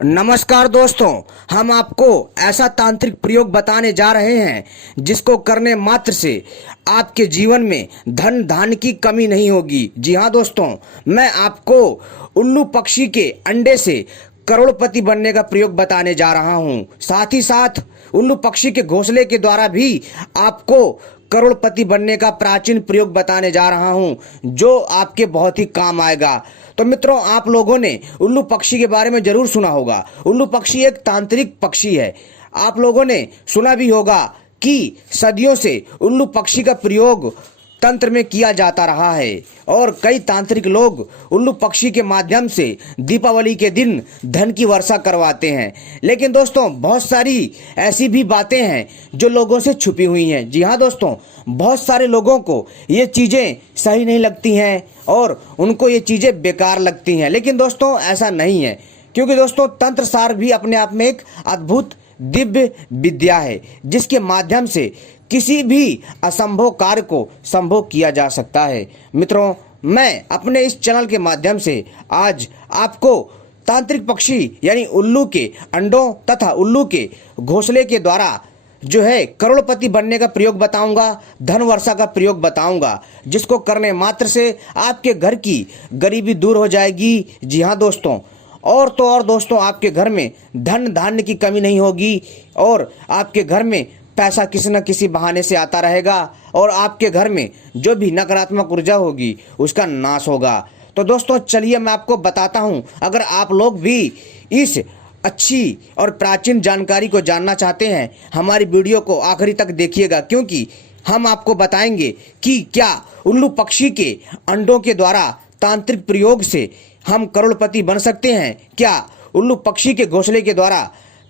नमस्कार दोस्तों, हम आपको ऐसा तांत्रिक प्रयोग बताने जा रहे हैं जिसको करने मात्र से आपके जीवन में धन धान्य की कमी नहीं होगी। जी हाँ दोस्तों, मैं आपको उल्लू पक्षी के अंडे से करोड़पति बनने का प्रयोग बताने जा रहा हूँ। साथ ही साथ उल्लू पक्षी के घोंसले के द्वारा भी आपको करोड़पति बनने का प्राचीन प्रयोग बताने जा रहा हूं, जो आपके बहुत ही काम आएगा। तो मित्रों, आप लोगों ने उल्लू पक्षी के बारे में जरूर सुना होगा। उल्लू पक्षी एक तांत्रिक पक्षी है। आप लोगों ने सुना भी होगा कि सदियों से उल्लू पक्षी का प्रयोग तंत्र में किया जाता रहा है और कई तांत्रिक लोग उल्लू पक्षी के माध्यम से दीपावली के दिन धन की वर्षा करवाते हैं। लेकिन दोस्तों, बहुत सारी ऐसी भी बातें हैं जो लोगों से छुपी हुई हैं। जी हाँ दोस्तों, बहुत सारे लोगों को ये चीज़ें सही नहीं लगती हैं और उनको ये चीज़ें बेकार लगती हैं। लेकिन दोस्तों, ऐसा नहीं है, क्योंकि दोस्तों तंत्र सार भी अपने आप में एक अद्भुत दिव्य विद्या है जिसके माध्यम से किसी भी असंभव कार्य को संभव किया जा सकता है। मित्रों, मैं अपने इस चैनल के माध्यम से आज आपको तांत्रिक पक्षी यानी उल्लू के अंडों तथा उल्लू के घोंसले के द्वारा जो है करोड़पति बनने का प्रयोग बताऊंगा, धन वर्षा का प्रयोग बताऊंगा, जिसको करने मात्र से आपके घर की गरीबी दूर हो जाएगी। जी हाँ दोस्तों, और तो और दोस्तों, आपके घर में धन धान्य की कमी नहीं होगी और आपके घर में पैसा किसी न किसी बहाने से आता रहेगा और आपके घर में जो भी नकारात्मक ऊर्जा होगी उसका नाश होगा। तो दोस्तों चलिए मैं आपको बताता हूं। अगर आप लोग भी इस अच्छी और प्राचीन जानकारी को जानना चाहते हैं, हमारी वीडियो को आखिरी तक देखिएगा, क्योंकि हम आपको बताएंगे कि क्या उल्लू पक्षी के अंडों के द्वारा तांत्रिक प्रयोग से हम करोड़पति बन सकते हैं। क्या उल्लू पक्षी के घोंसले के द्वारा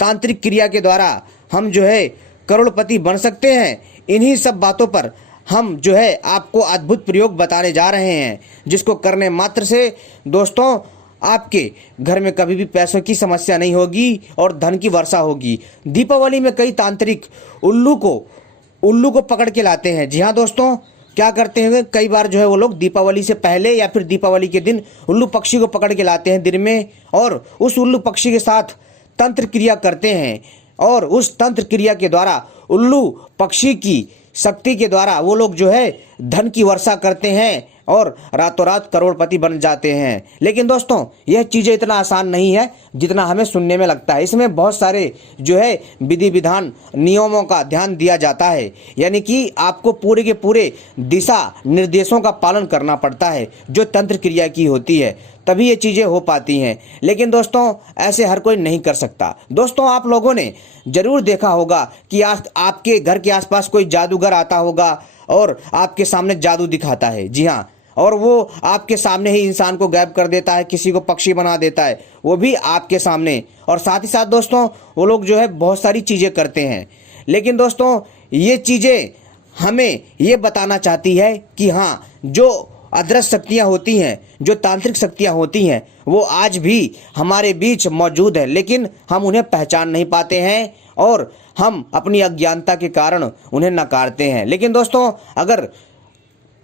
तांत्रिक क्रिया के द्वारा हम जो है करोड़पति बन सकते हैं। इन्हीं सब बातों पर हम जो है आपको अद्भुत प्रयोग बताने जा रहे हैं, जिसको करने मात्र से दोस्तों आपके घर में कभी भी पैसों की समस्या नहीं होगी और धन की वर्षा होगी। दीपावली में कई तांत्रिक उल्लू को पकड़ के लाते हैं। जी हाँ दोस्तों, क्या करते हैं, कई बार जो है वो लोग दीपावली से पहले या फिर दीपावली के दिन उल्लू पक्षी को पकड़ के लाते हैं दिन में, और उस उल्लू पक्षी के साथ तंत्र क्रिया करते हैं और उस तंत्र क्रिया के द्वारा उल्लू पक्षी की शक्ति के द्वारा वो लोग जो है धन की वर्षा करते हैं और रातों रात करोड़पति बन जाते हैं। लेकिन दोस्तों, यह चीज़ें इतना आसान नहीं है जितना हमें सुनने में लगता है। इसमें बहुत सारे जो है विधि विधान नियमों का ध्यान दिया जाता है, यानी कि आपको पूरे के पूरे दिशा निर्देशों का पालन करना पड़ता है जो तंत्र क्रिया की होती है, तभी ये चीज़ें हो पाती हैं। लेकिन दोस्तों, ऐसे हर कोई नहीं कर सकता। दोस्तों, आप लोगों ने जरूर देखा होगा कि आपके घर के आसपास कोई जादूगर आता होगा और आपके सामने जादू दिखाता है। जी हाँ, और वो आपके सामने ही इंसान को गायब कर देता है, किसी को पक्षी बना देता है, वो भी आपके सामने। और साथ ही साथ दोस्तों, वो लोग जो है बहुत सारी चीज़ें करते हैं। लेकिन दोस्तों, ये चीज़ें हमें ये बताना चाहती है कि हाँ, जो अदृश्य शक्तियाँ होती हैं, जो तांत्रिक शक्तियाँ होती हैं, वो आज भी हमारे बीच मौजूद है, लेकिन हम उन्हें पहचान नहीं पाते हैं और हम अपनी अज्ञानता के कारण उन्हें नकारते हैं। लेकिन दोस्तों, अगर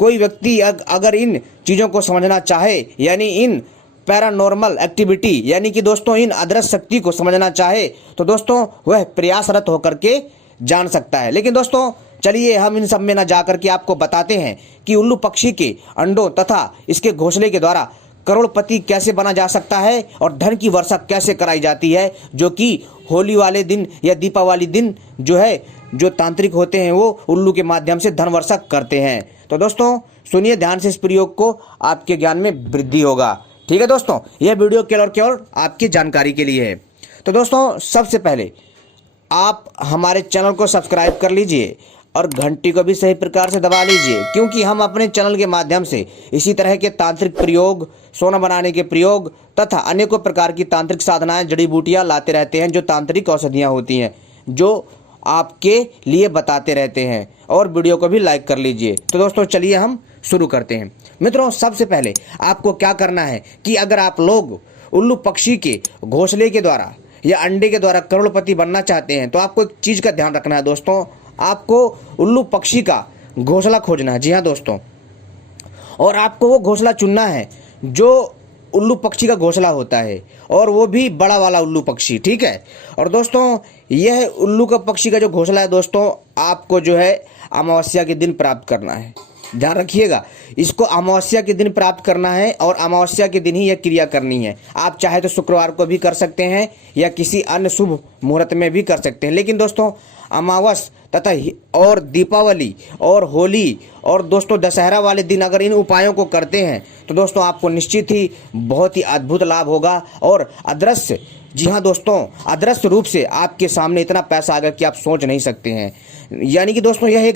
कोई व्यक्ति अगर इन चीज़ों को समझना चाहे, यानी इन पैरानॉर्मल एक्टिविटी, यानी कि दोस्तों इन अदृश्य शक्ति को समझना चाहे, तो दोस्तों वह प्रयासरत होकर के जान सकता है। लेकिन दोस्तों चलिए हम इन सब में न जाकर के आपको बताते हैं कि उल्लू पक्षी के अंडों तथा इसके घोंसले के द्वारा करोड़पति कैसे बना जा सकता है और धन की वर्षा कैसे कराई जाती है, जो कि होली वाले दिन या दीपावली दिन जो है जो तांत्रिक होते हैं वो उल्लू के माध्यम से धन वर्षा करते हैं। तो दोस्तों सुनिए ध्यान से, इस प्रयोग को आपके ज्ञान में वृद्धि होगा। ठीक है दोस्तों, यह वीडियो केवल आपकी जानकारी के लिए है। तो दोस्तों, सबसे पहले आप हमारे चैनल को सब्सक्राइब कर लीजिए और घंटी को भी सही प्रकार से दबा लीजिए, क्योंकि हम अपने चैनल के माध्यम से इसी तरह के तांत्रिक प्रयोग, सोना बनाने के प्रयोग तथा अनेकों प्रकार की तांत्रिक साधनाएं, जड़ी बूटियां लाते रहते हैं, जो तांत्रिक औषधियां होती हैं, जो आपके लिए बताते रहते हैं। और वीडियो को भी लाइक कर लीजिए। तो दोस्तों चलिए हम शुरू करते हैं। मित्रों, सबसे पहले आपको क्या करना है कि अगर आप लोग उल्लू पक्षी के घोंसले के द्वारा या अंडे के द्वारा करोड़पति बनना चाहते हैं, तो आपको एक चीज़ का ध्यान रखना है दोस्तों, आपको उल्लू पक्षी का घोंसला खोजना है। जी हाँ दोस्तों, और आपको वो घोंसला चुनना है जो उल्लू पक्षी का घोंसला होता है, और वो भी बड़ा वाला उल्लू पक्षी, ठीक है। और दोस्तों यह उल्लू का पक्षी का जो घोंसला है दोस्तों, आपको जो है अमावस्या के दिन प्राप्त करना है। ध्यान रखिएगा, इसको अमावस्या के दिन प्राप्त करना है और अमावस्या के दिन ही यह क्रिया करनी है। आप चाहे तो शुक्रवार को भी कर सकते हैं या किसी अन्य शुभ मुहूर्त में भी कर सकते हैं, लेकिन दोस्तों अमावस तथा और दीपावली और होली और दोस्तों दशहरा वाले दिन अगर इन उपायों को करते हैं तो दोस्तों आपको निश्चित ही बहुत ही अद्भुत लाभ होगा। और अदृश्य, जी हाँ दोस्तों, अदृश्य रूप से आपके सामने इतना पैसा आएगा कि आप सोच नहीं सकते हैं। यानी कि दोस्तों यह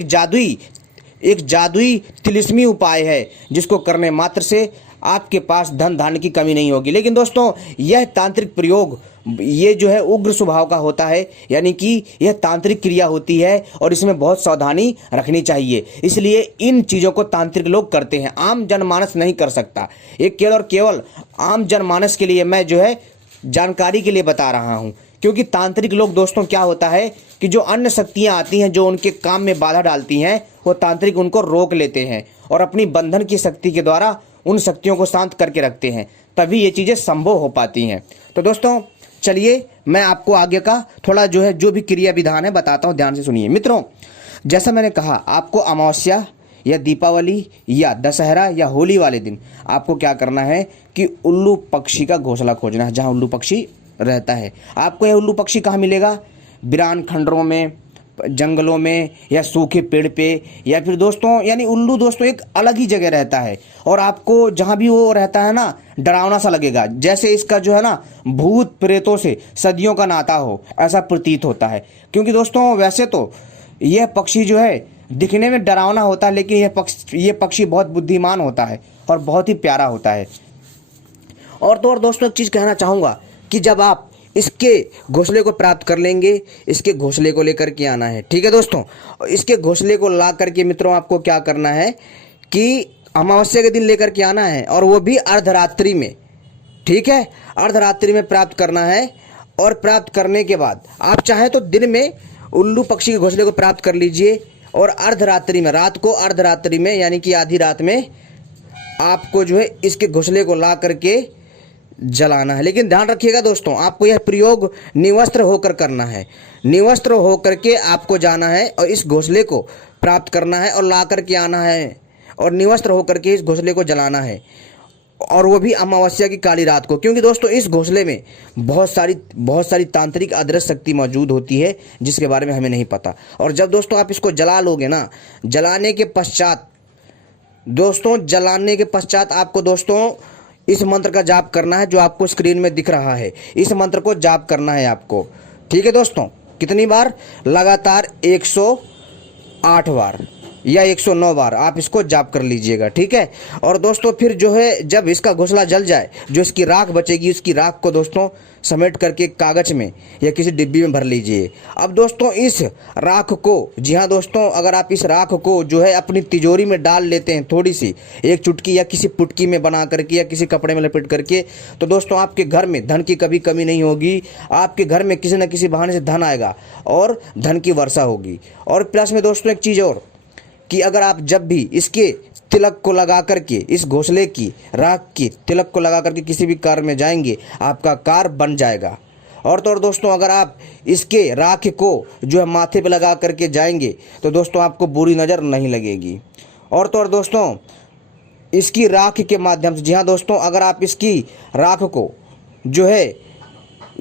एक जादुई तिलिस्मी उपाय है जिसको करने मात्र से आपके पास धन धान्य की कमी नहीं होगी। लेकिन दोस्तों यह तांत्रिक प्रयोग ये जो है उग्र स्वभाव का होता है, यानी कि यह तांत्रिक क्रिया होती है और इसमें बहुत सावधानी रखनी चाहिए। इसलिए इन चीज़ों को तांत्रिक लोग करते हैं, आम जनमानस नहीं कर सकता। ये केवल और केवल आम जनमानस के लिए मैं जो है जानकारी के लिए बता रहा हूँ, क्योंकि तांत्रिक लोग दोस्तों क्या होता है कि जो अन्य शक्तियाँ आती हैं जो उनके काम में बाधा डालती हैं, वो तांत्रिक उनको रोक लेते हैं और अपनी बंधन की शक्ति के द्वारा उन शक्तियों को शांत करके रखते हैं, तभी ये चीज़ें संभव हो पाती हैं। तो दोस्तों चलिए मैं आपको आगे का थोड़ा जो भी क्रिया विधान है बताता हूँ, ध्यान से सुनिए। मित्रों, जैसा मैंने कहा, आपको अमावस्या या दीपावली या दशहरा या होली वाले दिन आपको क्या करना है कि उल्लू पक्षी का घोंसला खोजना है, जहाँ उल्लू पक्षी रहता है। आपको यह उल्लू पक्षी कहाँ मिलेगा? वीरान खंडरों में, जंगलों में, या सूखे पेड़ पे, या फिर दोस्तों यानी उल्लू दोस्तों एक अलग ही जगह रहता है और आपको जहाँ भी वो रहता है ना, डरावना सा लगेगा, जैसे इसका जो है ना भूत प्रेतों से सदियों का नाता हो, ऐसा प्रतीत होता है। क्योंकि दोस्तों वैसे तो यह पक्षी जो है दिखने में डरावना होता है, लेकिन यह पक्षी बहुत बुद्धिमान होता है और बहुत ही प्यारा होता है। और तो और दोस्तों एक चीज़ कहना चाहूँगा कि जब आप इसके घोंसले को प्राप्त कर लेंगे, इसके घोंसले को लेकर के आना है, ठीक है दोस्तों। इसके घोंसले को ला करके मित्रों आपको क्या करना है कि अमावस्या के दिन लेकर के आना है, और वो भी अर्धरात्रि में, ठीक है, अर्धरात्रि में प्राप्त करना है। और प्राप्त करने के बाद आप चाहे तो दिन में उल्लू पक्षी के घोंसले को प्राप्त कर लीजिए, और अर्धरात्रि में, रात को अर्धरात्रि में यानी कि आधी रात में आपको जो है इसके घोंसले को ला करके जलाना है। लेकिन ध्यान रखिएगा दोस्तों, आपको यह प्रयोग निवस्त्र होकर करना है। निवस्त्र होकर के आपको जाना है और इस घोंसले को प्राप्त करना है और ला करके आना है, और निवस्त्र होकर के इस घोंसले को जलाना है, और वो भी अमावस्या की काली रात को। क्योंकि दोस्तों इस घोंसले में बहुत सारी तांत्रिक अदृश्य शक्ति मौजूद होती है जिसके बारे में हमें नहीं पता। और जब दोस्तों आप इसको जला लोगे ना, जलाने के पश्चात आपको दोस्तों इस मंत्र का जाप करना है जो आपको स्क्रीन में दिख रहा है। इस मंत्र को जाप करना है आपको, ठीक है दोस्तों। कितनी बार? लगातार 108 बार या 109 बार आप इसको जाप कर लीजिएगा, ठीक है। और दोस्तों फिर जो है जब इसका घोंसला जल जाए, जो इसकी राख बचेगी, उसकी राख को दोस्तों समेट करके कागज में या किसी डिब्बी में भर लीजिए। अब दोस्तों इस राख को, जी हाँ दोस्तों, अगर आप इस राख को जो है अपनी तिजोरी में डाल लेते हैं, थोड़ी सी, एक चुटकी या किसी पुटकी में बना करके या किसी कपड़े में लपेट करके, तो दोस्तों आपके घर में धन की कभी कमी नहीं होगी। आपके घर में किसी न किसी बहाने से धन आएगा और धन की वर्षा होगी। और प्लस में दोस्तों एक चीज़ और, कि अगर आप जब भी इसके तिलक को लगा करके, इस घोंसले की राख की तिलक को लगा करके किसी भी कार्य में जाएंगे, आपका कार्य बन जाएगा। और तो और दोस्तों अगर आप इसके राख को जो है माथे पे लगा करके जाएंगे तो दोस्तों आपको बुरी नज़र नहीं लगेगी। और तो और दोस्तों इसकी राख के माध्यम से, जी हाँ दोस्तों, अगर आप इसकी राख को जो है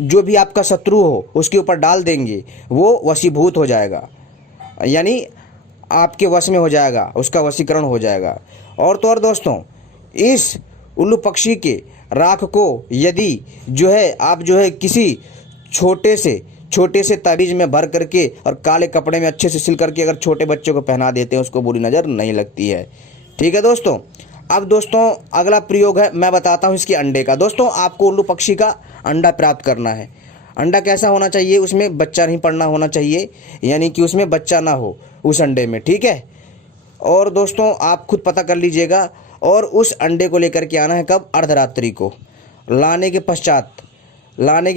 जो भी आपका शत्रु हो उसके ऊपर डाल देंगे, वो वशीभूत हो जाएगा, यानी आपके वश में हो जाएगा, उसका वशीकरण हो जाएगा। और तो और दोस्तों इस उल्लू पक्षी के राख को यदि जो है आप जो है किसी छोटे से ताबीज में भर करके और काले कपड़े में अच्छे से सिल करके अगर छोटे बच्चों को पहना देते हैं, उसको बुरी नज़र नहीं लगती है, ठीक है दोस्तों। अब दोस्तों अगला प्रयोग है, मैं बताता हूँ इसके अंडे का। दोस्तों आपको उल्लू पक्षी का अंडा प्राप्त करना है। अंडा कैसा होना चाहिए? उसमें बच्चा नहीं पड़ना होना चाहिए, यानी कि उसमें बच्चा ना हो उस अंडे में, ठीक है। और दोस्तों आप खुद पता कर लीजिएगा। और उस अंडे को लेकर के आना है कब? अर्धरात्रि को। लाने के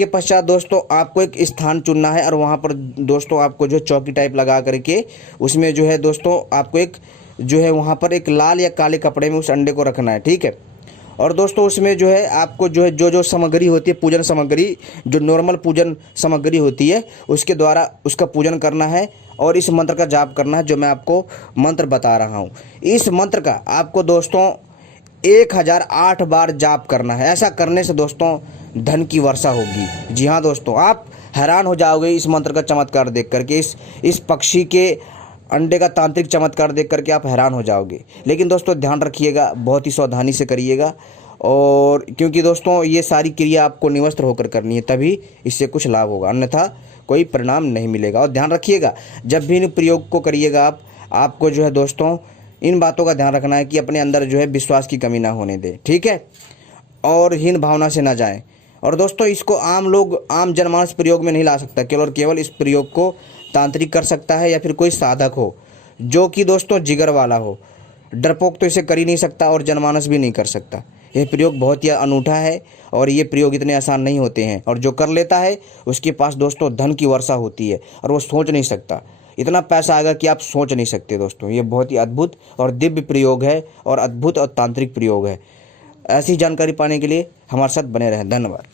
पश्चात दोस्तों आपको एक स्थान चुनना है, और वहाँ पर दोस्तों आपको जो चौकी टाइप लगा करके उसमें जो है दोस्तों आपको एक जो है वहाँ पर एक लाल या काले कपड़े में उस अंडे को रखना है, ठीक है। और दोस्तों उसमें जो है आपको जो है जो सामग्री होती है, पूजन सामग्री, जो नॉर्मल पूजन सामग्री होती है, उसके द्वारा उसका पूजन करना है और इस मंत्र का जाप करना है, जो मैं आपको मंत्र बता रहा हूँ। इस मंत्र का आपको दोस्तों 1008 बार जाप करना है। ऐसा करने से दोस्तों धन की वर्षा होगी। जी हाँ दोस्तों, आप हैरान हो जाओगे इस मंत्र का चमत्कार देख करके, इस पक्षी के अंडे का तांत्रिक चमत्कार देख करके आप हैरान हो जाओगे। लेकिन दोस्तों ध्यान रखिएगा, बहुत ही सावधानी से करिएगा, और क्योंकि दोस्तों ये सारी क्रिया आपको निवस्त्र होकर करनी है, तभी इससे कुछ लाभ होगा, अन्यथा कोई परिणाम नहीं मिलेगा। और ध्यान रखिएगा, जब भी इन प्रयोग को करिएगा आपको जो है दोस्तों इन बातों का ध्यान रखना है कि अपने अंदर जो है विश्वास की कमी ना होने दे, ठीक है, और हीन भावना से ना जाएं। और दोस्तों इसको आम जनमानस प्रयोग में नहीं ला सकता, केवल इस प्रयोग को तांत्रिक कर सकता है, या फिर कोई साधक हो जो कि दोस्तों जिगर वाला हो। डरपोक तो इसे कर ही नहीं सकता और जनमानस भी नहीं कर सकता। यह प्रयोग बहुत ही अनूठा है और ये प्रयोग इतने आसान नहीं होते हैं, और जो कर लेता है उसके पास दोस्तों धन की वर्षा होती है, और वो सोच नहीं सकता, इतना पैसा आएगा कि आप सोच नहीं सकते। दोस्तों ये बहुत ही अद्भुत और दिव्य प्रयोग है, और अद्भुत और तांत्रिक प्रयोग है। ऐसी जानकारी पाने के लिए हमारे साथ बने रहें। धन्यवाद।